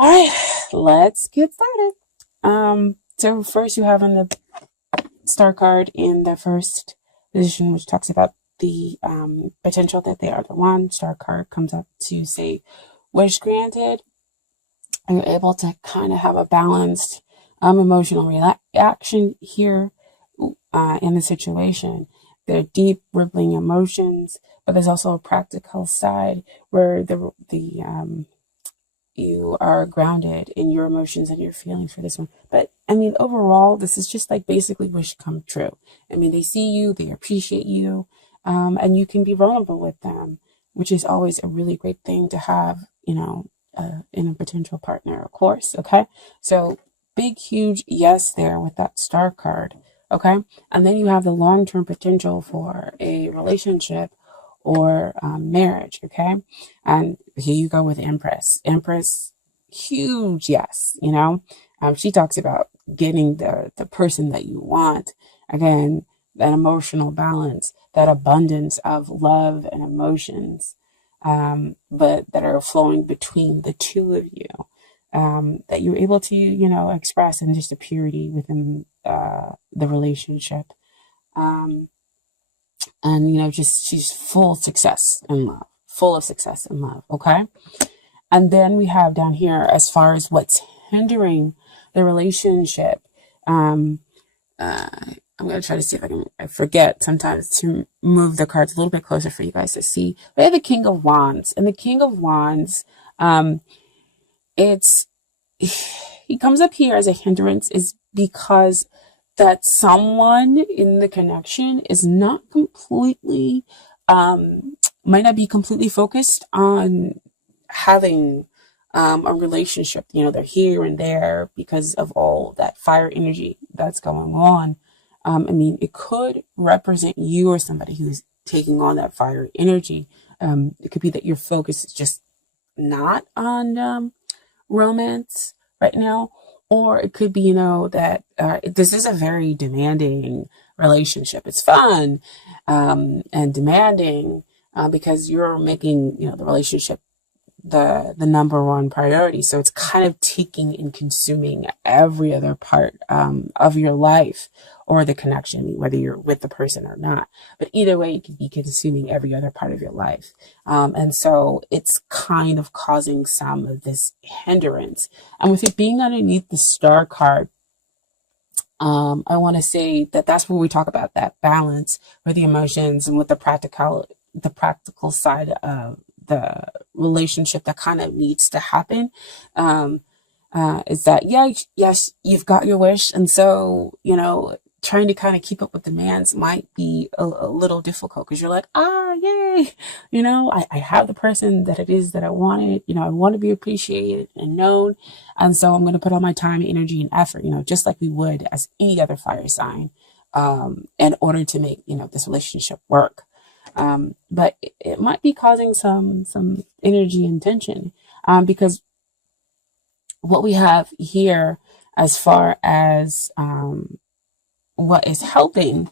All right, let's get started. So first you have on the star card in the first position, which talks about the potential that they are the one. Star card comes up to say wish granted, and you're able to kind of have a balanced emotional reaction here in the situation. There are deep, rippling emotions, but there's also a practical side where the you are grounded in your emotions and your feelings for this one. But I mean, overall, this is just like basically wish come true. I mean, they see you, they appreciate you, and you can be vulnerable with them, which is always a really great thing to have, in a potential partner, of course. Okay. So big, huge yes there with that star card. Okay. And then you have the long term potential for a relationship or marriage. Okay. And here you go with Empress. Empress, huge yes. She talks about getting the person that you want. Again, that emotional balance, that abundance of love and emotions, but that are flowing between the two of you, that you're able to, express in just a purity within the relationship. Um, and, just she's full success in love, full of success in love. Okay. And then we have down here, as far as what's hindering the relationship, I'm going to try to see if I forget sometimes to move the cards a little bit closer for you guys to see. We have the King of Wands. And the King of Wands, it's, he comes up here as a hindrance is because that someone in the connection is not completely, might not be completely focused on having a relationship. They're here and there because of all that fire energy that's going on. I mean, it could represent you or somebody who's taking on that fire energy. It could be that your focus is just not on romance right now, or it could be, that this is a very demanding relationship. It's fun and demanding because you're making, the relationship the number one priority. So it's kind of taking and consuming every other part of your life or the connection, whether you're with the person or not. But either way, you could be consuming every other part of your life. And so it's kind of causing some of this hindrance. And with it being underneath the star card, I want to say that that's where we talk about that balance with the emotions and with the practical side of the relationship that kind of needs to happen. Is that, yes, you've got your wish. And so, trying to kind of keep up with demands might be a little difficult because you're like, yay, I have the person that it is that I wanted, I want to be appreciated and known. And so I'm going to put all my time, energy, and effort, just like we would as any other fire sign, in order to make, this relationship work. But it might be causing some energy and tension, because what we have here as far as what is helping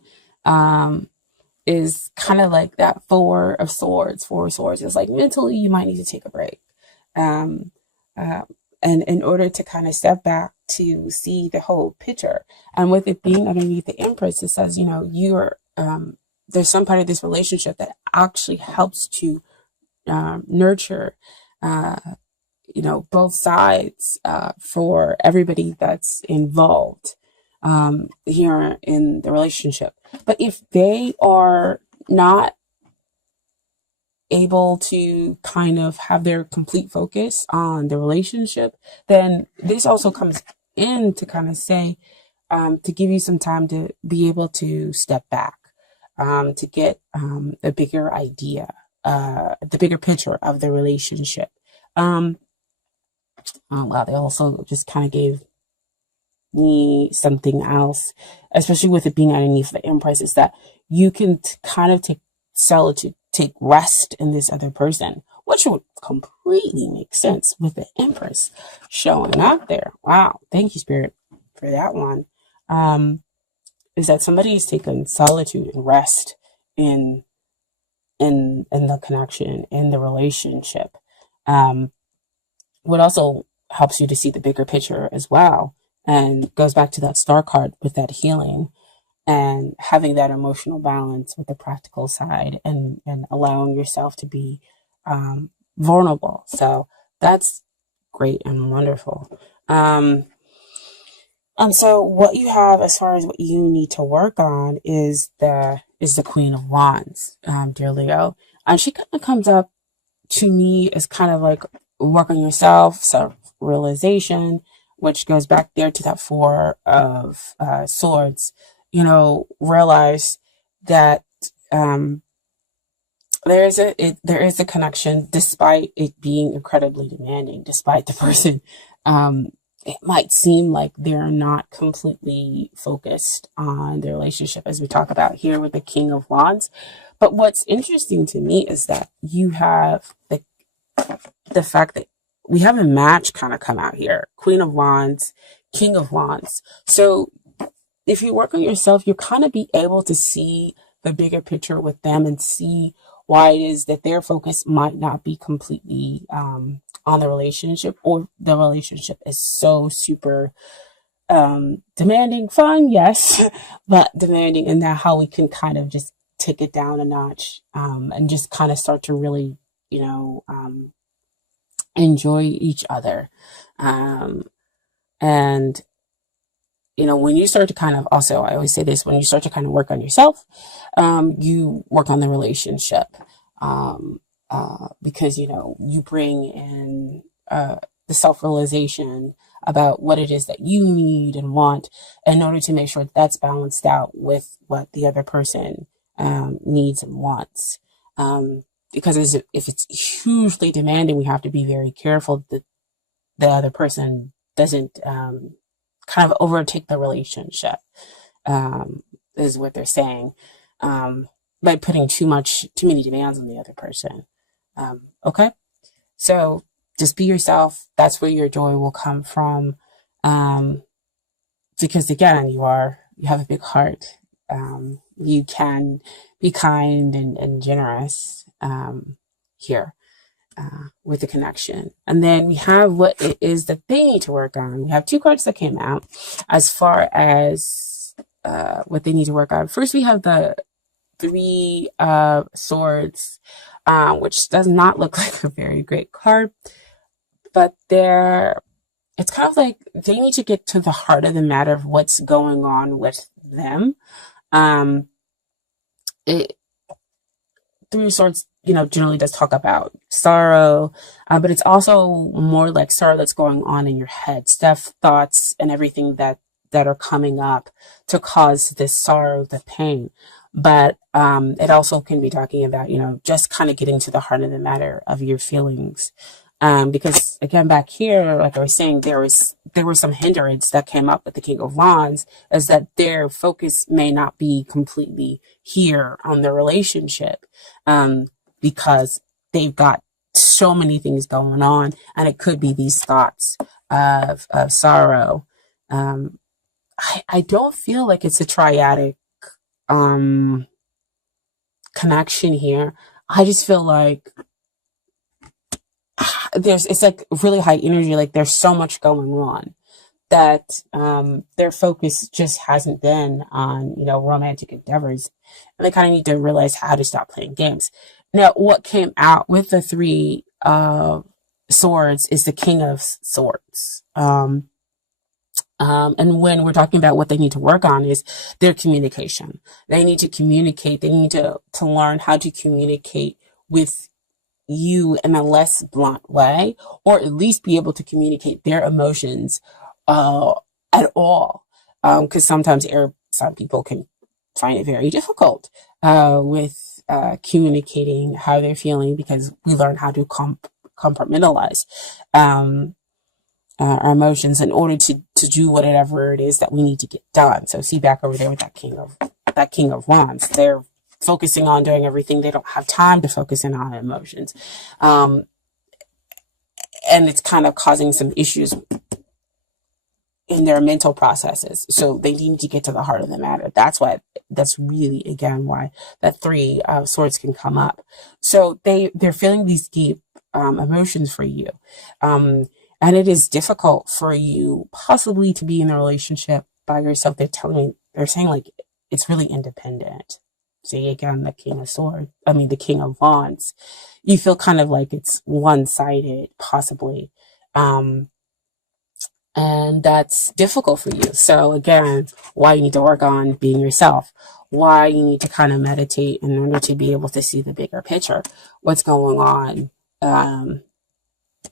is kind of like that Four of Swords. It's like mentally you might need to take a break, and in order to kind of step back to see the whole picture. And with it being underneath the Empress, it says, you're there's some part of this relationship that actually helps to nurture, both sides, for everybody that's involved here in the relationship. But if they are not able to kind of have their complete focus on the relationship, then this also comes in to kind of say, to give you some time to be able to step back, to get a bigger idea, the bigger picture of the relationship. Oh wow, they also just kind of gave me something else, especially with it being underneath the Empress, is that you can kind of take solitude, take rest in this other person, which would completely make sense with the Empress showing up there. Wow, thank you, Spirit, for that one. Is that somebody is taking solitude and rest in the connection, in the relationship. What also helps you to see the bigger picture as well, and goes back to that star card with that healing and having that emotional balance with the practical side, and allowing yourself to be vulnerable. So that's great and wonderful. And so what you have as far as what you need to work on is the Queen of Wands, dear Leo. And she kind of comes up to me as kind of like work on yourself, self-realization, which goes back there to that Four of Swords. Realize that there is a connection, despite it being incredibly demanding, despite the person. It might seem like they're not completely focused on their relationship, as we talk about here with the King of Wands. But what's interesting to me is that you have the fact that we have a match kind of come out here. Queen of Wands, King of Wands. So if you work on yourself, you'll kind of be able to see the bigger picture with them and see why it is that their focus might not be completely on the relationship, or the relationship is so super demanding. Fun, yes, but demanding, and that how we can kind of just take it down a notch, and just kind of start to really, enjoy each other. And when you start to kind of, also, I always say this, when you start to kind of work on yourself, you work on the relationship, because, you bring in the self-realization about what it is that you need and want, in order to make sure that that's balanced out with what the other person needs and wants. Because if it's hugely demanding, we have to be very careful that the other person doesn't kind of overtake the relationship, is what they're saying, by putting too many demands on the other person. Okay, so just be yourself. That's where your joy will come from, because again, you have a big heart. You can be kind and generous here. With the connection. And then we have what it is that they need to work on. We have two cards that came out as far as what they need to work on. First, we have the Three of Swords, which does not look like a very great card, but it's kind of like they need to get to the heart of the matter of what's going on with them. Three of Swords, generally does talk about sorrow, but it's also more like sorrow that's going on in your head, stuff, thoughts, and everything that are coming up to cause this sorrow, the pain. But it also can be talking about, just kind of getting to the heart of the matter of your feelings. Because again, back here, like I was saying, there was some hindrance that came up with the King of Wands, is that their focus may not be completely here on the relationship, because they've got so many things going on, and it could be these thoughts of sorrow. I don't feel like it's a triadic connection here. I just feel like it's like really high energy, like there's so much going on that their focus just hasn't been on, romantic endeavors, and they kind of need to realize how to stop playing games. Now, what came out with the Three of Swords is the King of Swords. And when we're talking about what they need to work on is their communication. They need to communicate. They need to learn how to communicate with you in a less blunt way, or at least be able to communicate their emotions at all. Because sometimes some people can find it very difficult with communicating how they're feeling, because we learn how to compartmentalize our emotions in order to do whatever it is that we need to get done. So see back over there with that King of Wands. They're focusing on doing everything. They don't have time to focus in on emotions. And it's kind of causing some issues in their mental processes. So they need to get to the heart of the matter. That's really, again, why that Three of Swords can come up. So they're feeling these deep emotions for you. And it is difficult for you possibly to be in a relationship by yourself. They're saying like it's really independent. See, again, the King of Swords, the King of Wands. You feel kind of like it's one-sided, possibly. Um, and that's difficult for you. So again, why you need to work on being yourself, why you need to kind of meditate in order to be able to see the bigger picture, what's going on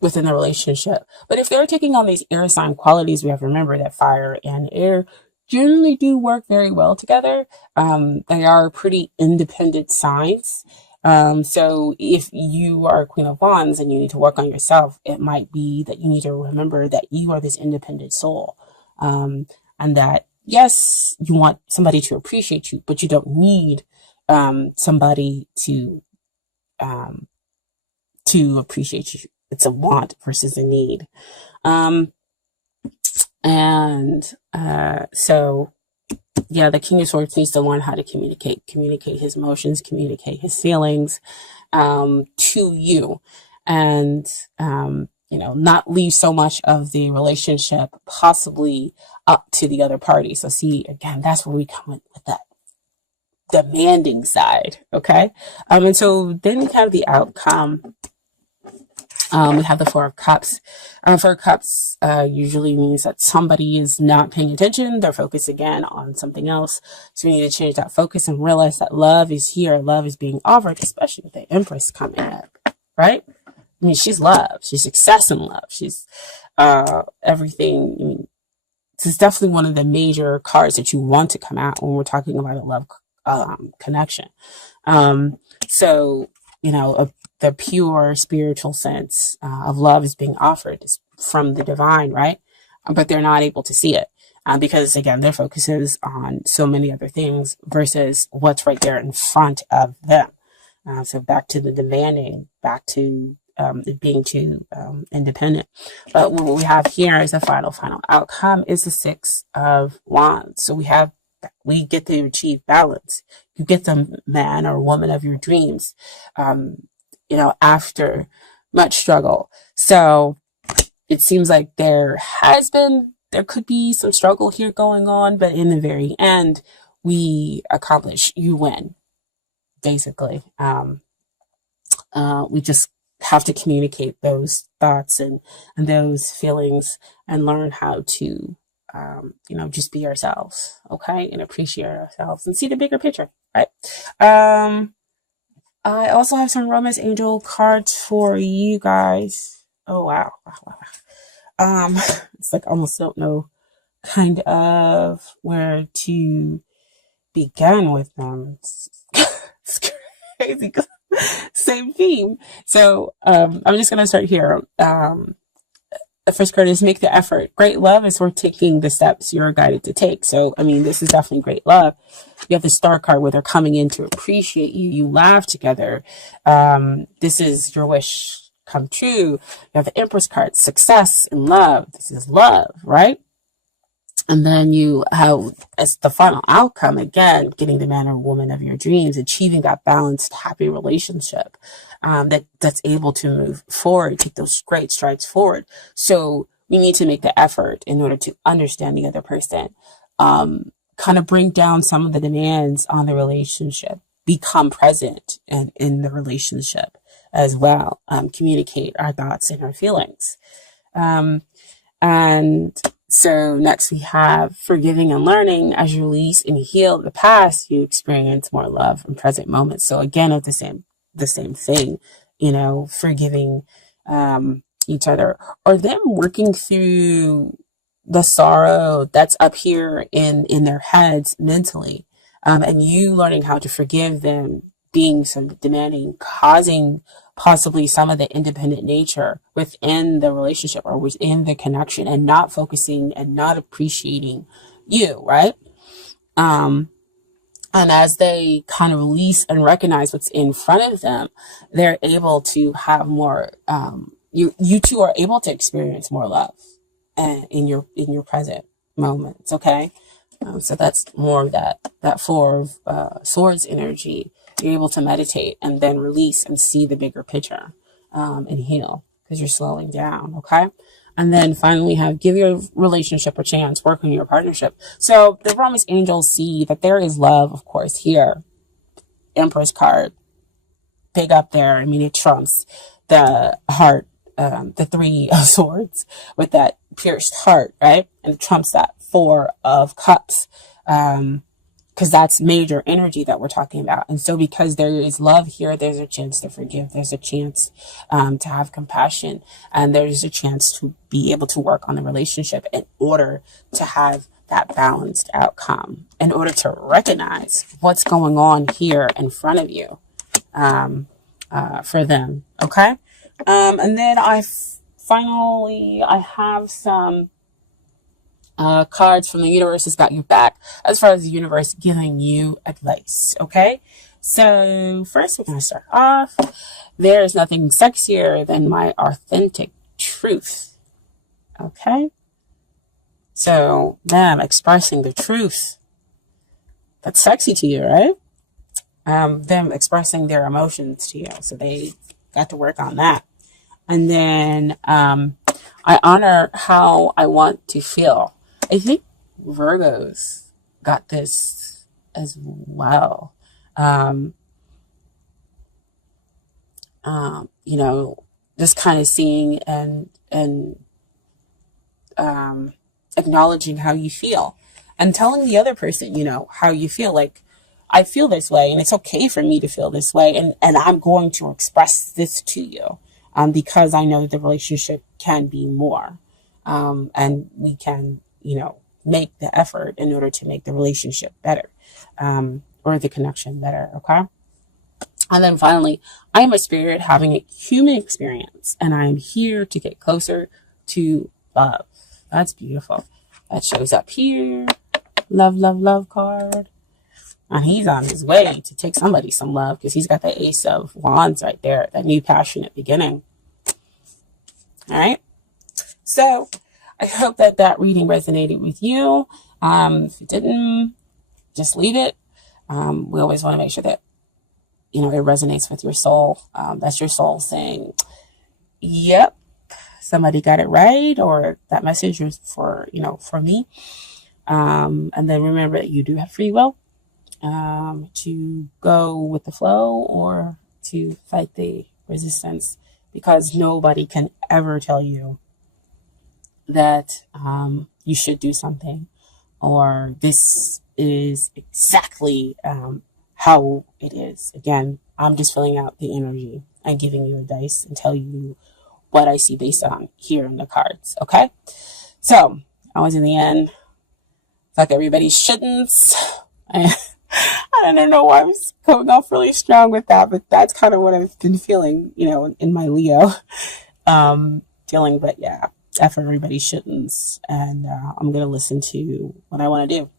within the relationship. But if they're taking on these air sign qualities, we have to remember that fire and air generally do work very well together. They are pretty independent signs. So if you are a Queen of Wands and you need to work on yourself, it might be that you need to remember that you are this independent soul. And that, yes, you want somebody to appreciate you, but you don't need somebody to appreciate you. It's a want versus a need. So yeah, the King of Swords needs to learn how to communicate his emotions, communicate his feelings, to you, and, not leave so much of the relationship possibly up to the other party. So see, again, that's where we come in with that demanding side. Okay. And so then we have the outcome. We have the Four of Cups. Four of Cups usually means that somebody is not paying attention. They're focused again on something else. So we need to change that focus and realize that love is here. Love is being offered, especially with the Empress coming up, right? She's love. She's success in love. She's everything. This is definitely one of the major cards that you want to come out when we're talking about a love connection. So, the pure spiritual sense of love is being offered from the divine, right? But they're not able to see it because, again, their focus is on so many other things versus what's right there in front of them. So back to the demanding, back to it being too independent. But what we have here is the final outcome is the Six of Wands. So we get to achieve balance. You get the man or woman of your dreams, after much struggle. So it seems like there could be some struggle here going on, but in the very end, we accomplish, you win, basically. We just have to communicate those thoughts and those feelings and learn how to, just be ourselves, okay? And appreciate ourselves and see the bigger picture, right? I also have some Romance Angel cards for you guys. Oh, wow. It's like I almost don't know kind of where to begin with them. It's crazy. Same theme. So I'm just going to start here. The first card is make the effort. Great love is worth taking the steps you're guided to take. So, this is definitely great love. You have the Star card where they're coming in to appreciate you. You laugh together. This is your wish come true. You have the Empress card, success and love. This is love, right? And then you have, as the final outcome, again, getting the man or woman of your dreams, achieving that balanced, happy relationship that's able to move forward, take those great strides forward. So we need to make the effort in order to understand the other person, kind of bring down some of the demands on the relationship, become present and in the relationship as well, communicate our thoughts and our feelings. And so next we have forgiving and learning. As you release and heal the past, you experience more love in present moments. So again, it's the same thing, forgiving each other or them working through the sorrow that's up here in their heads mentally, and you learning how to forgive them being so demanding, causing possibly some of the independent nature within the relationship or within the connection and not focusing and not appreciating you, right? And as they kind of release and recognize what's in front of them, they're able to have more, you two are able to experience more love in your present moments. Okay. So that's more of that Four of Swords energy. You're able to meditate and then release and see the bigger picture, and heal because you're slowing down. Okay. And then finally we have give your relationship a chance, work on your partnership. So the Promise Angels see that there is love, of course, here. Empress card, big up there. I mean, it trumps the heart, the Three of Swords with that pierced heart, right? And it trumps that Four of Cups. Because that's major energy that we're talking about. And so because there is love here, there's a chance to forgive. There's a chance to have compassion. And there's a chance to be able to work on the relationship in order to have that balanced outcome, in order to recognize what's going on here in front of you for them. Okay? And then finally, I have some cards from the universe has got your back as far as the universe giving you advice. Okay, so first we're going to start off. There's nothing sexier than my authentic truth. Okay, so them expressing the truth, that's sexy to you, right? Them expressing their emotions to you, so they got to work on that. And then I honor how I want to feel. I think Virgos got this as well. You know, just kind of seeing and acknowledging how you feel and telling the other person, you know, how you feel. Like, I feel this way and it's okay for me to feel this way. And I'm going to express this to you because I know that the relationship can be more. And we can, you know, make the effort in order to make the relationship better, or the connection better. Okay. And then finally, I am a spirit having a human experience and I am here to get closer to love. That's beautiful. That shows up here. Love, love, love card. And he's on his way to take somebody some love because he's got the Ace of Wands right there, that new passionate beginning. All right. So I hope that that reading resonated with you. If it didn't, just leave it. We always want to make sure that, you know, it resonates with your soul. That's your soul saying, yep, somebody got it right, or that message was for, you know, for me. And then remember that you do have free will to go with the flow or to fight the resistance, because nobody can ever tell you that you should do something, or this is exactly how it is. Again, I'm just filling out the energy and giving you advice and tell you what I see based on here in the cards. Okay, so I was in the end. Fuck everybody shouldn't. I don't know why I'm coming off really strong with that, but that's kind of what I've been feeling, you know, in my Leo feeling. But yeah, F everybody shouldn't, and I'm gonna listen to what I want to do.